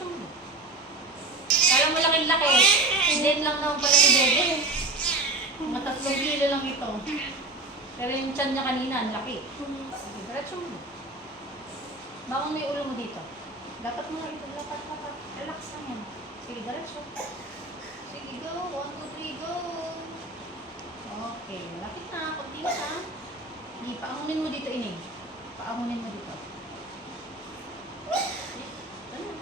Diretso mo. Kala mo laki-laki. Hindi lang naman pala yung bebe. Mga 3 kilo lang ito. Pero yung tiyan niya kanina, ang laki. Sige, diretso mo. Bakong may ulo mo dito. Dapat mo ito. Lapat. Relax lang yan. Sige, diretso. Sige, go. 1, 2, 3, go. Okay, lapit na. Kunti na ha. Sige, paangunin mo dito, Ining. Paangunin mo dito. Ano?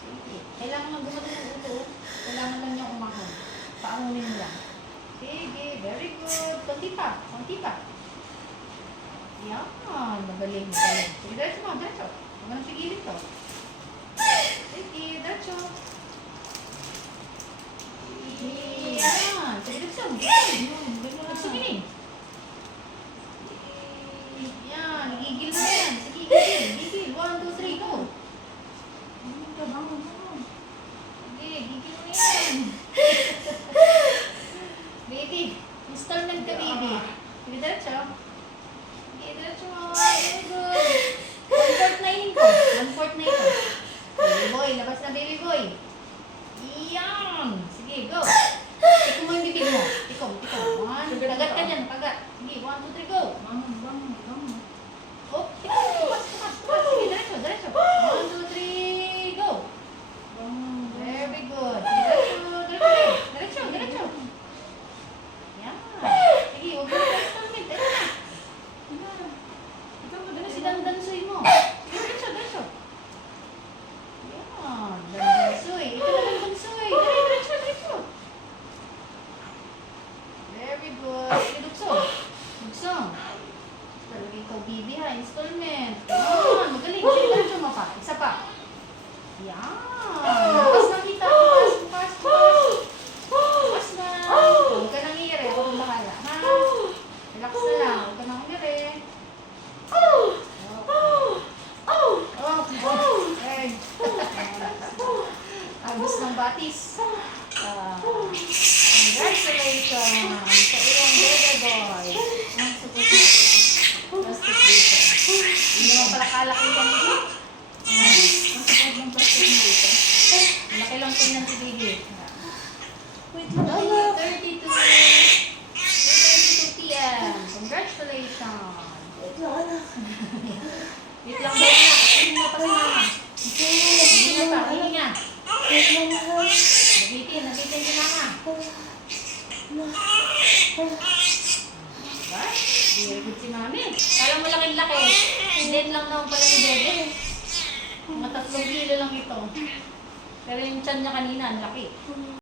Sige. Kailangan lang gumawa ng ulo. Kailangan lang niya umahon. Paangunin mo lang. Sige, very good. Kunti pa. Yan. Magaling. Sige, diretso mo. Huwag nang pigilin to. Sige, diretso. Yan. Sige, diretso. Sige, Ning. Yan. Igigil mo yan. Sige, igigil. 1, 2, 3, go. Sige, igigil mo yan. Baby, installment ka, baby. Sige, diretso. Sige, diretso mo. Very good. 1/4 na Ining ko. 1/4 na ito. Baby boy, labas na baby boy. Yan. Sige, go. Tiko mo yung bibig mo. Tiko. Kagat ka dyan, kagat. Sige, 1, 2, 3, go. Oh, tiko. Sige, diretso. 1, 2, 3, go. Very good. Diretso. Yan. Sige, huwag mo na installment. Ito na. Ano si dandansoy mo? Diretso. Yan. Dandansoy. Ito na dandansoy. Diretso. Very good. Sige, dugsong. Talaga ikaw, bibi ha. Installment. Yan. Magaling. Sige, diretso mo pa. Isa pa. Yan. Bukas na kita. Bukas na. Huwag ka nang iire. Huwag kang bahala. Ha? Relax na lang. Huwag ka nang iire. Okay. Agos ng batis. Congratulations sa iyong bebe boy. Ang supot na. Plastic dito. Hindi mo pala kalaki yan dito. Ang supot ng plastic dito. Laki lang tingnan si Baby. Wait lang. 32 p.m. Congratulations. Wait lang. Wait lang daw na. Hindi mo pa si Mama. Hindi nga. Nabitin si Mama. Right? Very good si Mami. Kala mo laki-laki. Hindi lang naman pala yung bebe. Mga 3 kilo lang ito. Pero yung tiyan niya kanina, ang laki.